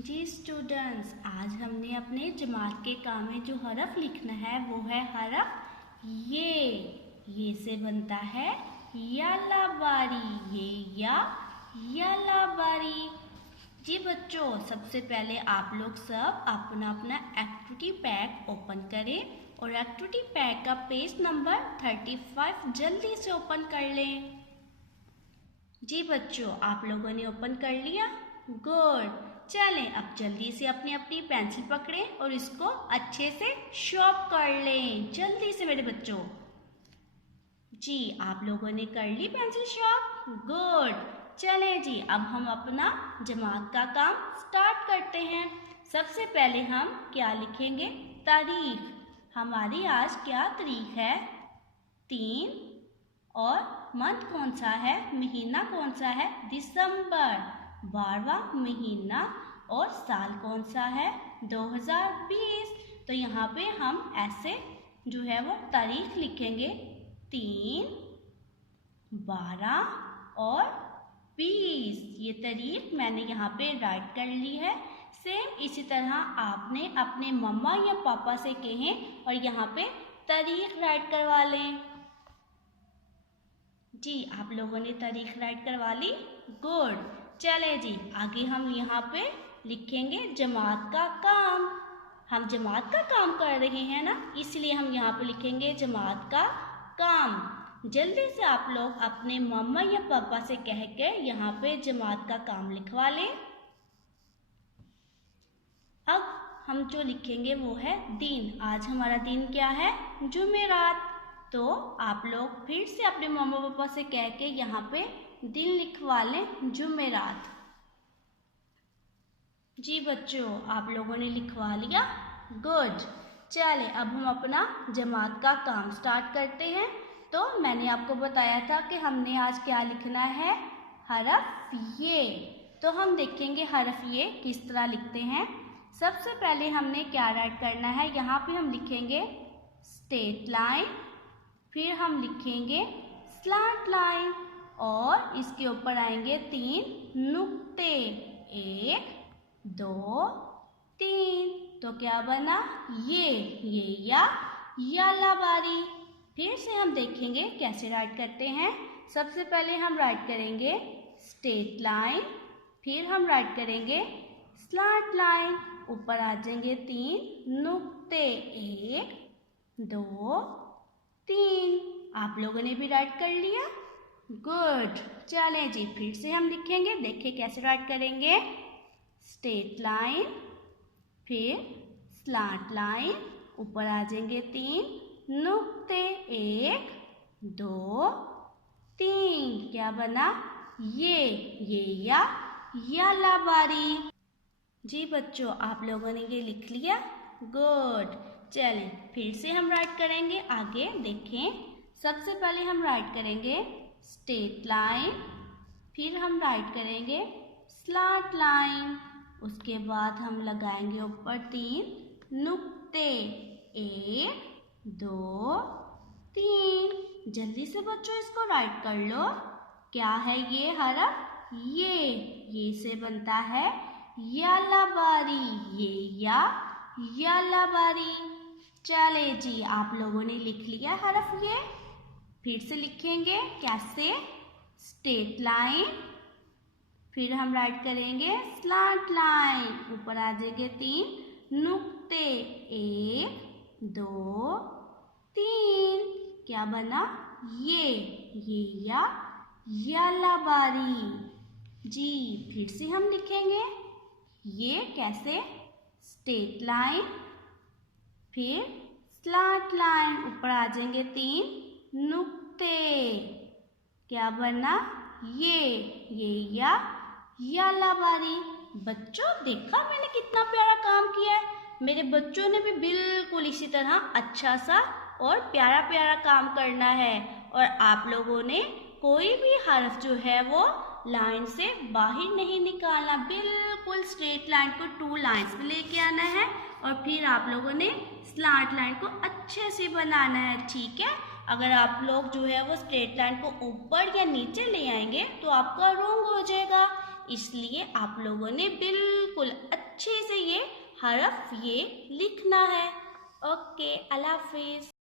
जी students, आज हमने अपने जमात के काम में जो हरफ लिखना है वो है हरफ ये से बनता है यालाबारी। यालाबारी। जी बच्चों, सबसे पहले आप लोग सब अपना अपना एक्टिविटी पैक ओपन करें और एक्टिविटी पैक का पेज नंबर 35 जल्दी से ओपन कर लें। जी बच्चों, आप लोगों ने ओपन कर लिया? गुड। चलें अब जल्दी से अपनी अपनी पेंसिल पकड़ें और इसको अच्छे से शार्प कर लें। जल्दी से मेरे बच्चों। जी, आप लोगों ने कर ली पेंसिल शार्प? गुड। चलें जी, अब हम अपना जमात का काम स्टार्ट करते हैं। सबसे पहले हम क्या लिखेंगे? तारीख। हमारी आज क्या तारीख है? 3। और मंथ कौन सा है? महीना कौन सा है? दिसंबर, 12वां महीना। और साल कौन सा है? 2020। तो यहाँ पे हम ऐसे जो है वो तारीख लिखेंगे 3, 12 और 20। ये तारीख मैंने यहाँ पे राइट कर ली है। सेम इसी तरह आपने अपने मम्मा या पापा से कहें और यहाँ पे तारीख राइट करवा लें। जी, आप लोगों ने तारीख राइट करवा ली? गुड। चले जी, आगे हम यहाँ पे लिखेंगे जमात का काम। हम जमात का काम कर रहे हैं ना, इसलिए हम यहाँ पे लिखेंगे जमात का काम। जल्दी से आप लोग अपने मम्मा या पापा से कह के यहाँ पे जमात का काम लिखवा लें। अब हम जो लिखेंगे वो है दिन। आज हमारा दिन क्या है? जुमेरात। तो आप लोग फिर से अपने मम्मा पापा से कह के यहाँ पे दिन लिखवा लें, जुमेरात। जी बच्चों, आप लोगों ने लिखवा लिया? गुड। चले अब हम अपना जमात का काम स्टार्ट करते हैं। तो मैंने आपको बताया था कि हमने आज क्या लिखना है? हरफ ये। तो हम देखेंगे हरफ ये किस तरह लिखते हैं। सबसे पहले हमने क्या राइट करना है? यहाँ पे हम लिखेंगे स्ट्रेट लाइन, फिर हम लिखेंगे स्लैंट लाइन और इसके ऊपर आएंगे 3 नुक्ते, 1, 2, 3। तो क्या बना? ये यालाबारी। फिर से हम देखेंगे कैसे राइट करते हैं। सबसे पहले हम राइट करेंगे स्ट्रेट लाइन, फिर हम राइट करेंगे स्लैंट लाइन, ऊपर आ जाएंगे 3 नुक्ते, 1, 2, 3। आप लोगों ने भी राइट कर लिया? गुड। चलें जी, फिर से हम लिखेंगे। देखिए कैसे राइट करेंगे। स्ट्रेट लाइन, फिर स्लैंट लाइन, ऊपर आ जाएंगे 3 नुक्ते, 1, 2, 3। क्या बना? ये यालाबारी। जी बच्चों, आप लोगों ने ये लिख लिया? गुड। चलें फिर से हम राइट करेंगे आगे। देखें, सबसे पहले हम राइट करेंगे स्ट्रेट लाइन, फिर हम राइट करेंगे स्लैंट लाइन, उसके बाद हम लगाएंगे ऊपर 3 नुक्ते, 1, 2, 3। जल्दी से बच्चों इसको राइट कर लो। क्या है ये हरफ? ये से बनता है यालाबारी। यालाबारी। चले जी, आप लोगों ने लिख लिया हरफ ये? फिर से लिखेंगे कैसे? स्ट्रेट लाइन, फिर हम राइट करेंगे स्लैंट लाइन, ऊपर आ जाएंगे 3 नुक्ते, 1, 2, 3। क्या बना? ये यालाबारी। जी, फिर से हम लिखेंगे ये कैसे? स्ट्रेट लाइन, फिर स्लैंट लाइन, ऊपर आ जाएंगे 3 नुक्ते। क्या बना? ये यालाबारी। बच्चों, देखा मैंने कितना प्यारा काम किया है। मेरे बच्चों ने भी बिल्कुल इसी तरह अच्छा सा और प्यारा प्यारा काम करना है। और आप लोगों ने कोई भी हर्फ जो है वो लाइन से बाहर नहीं निकालना। बिल्कुल स्ट्रेट लाइन को 2 लाइंस में लेके आना है और फिर आप लोगों ने स्लैंट लाइन को अच्छे से बनाना है। ठीक है? अगर आप लोग जो है वो स्ट्रेट लाइन को ऊपर या नीचे ले आएंगे तो आपका रॉन्ग हो जाएगा। इसलिए आप लोगों ने बिल्कुल हरफ ये लिखना है। ओके, अल्लाह हाफिज़।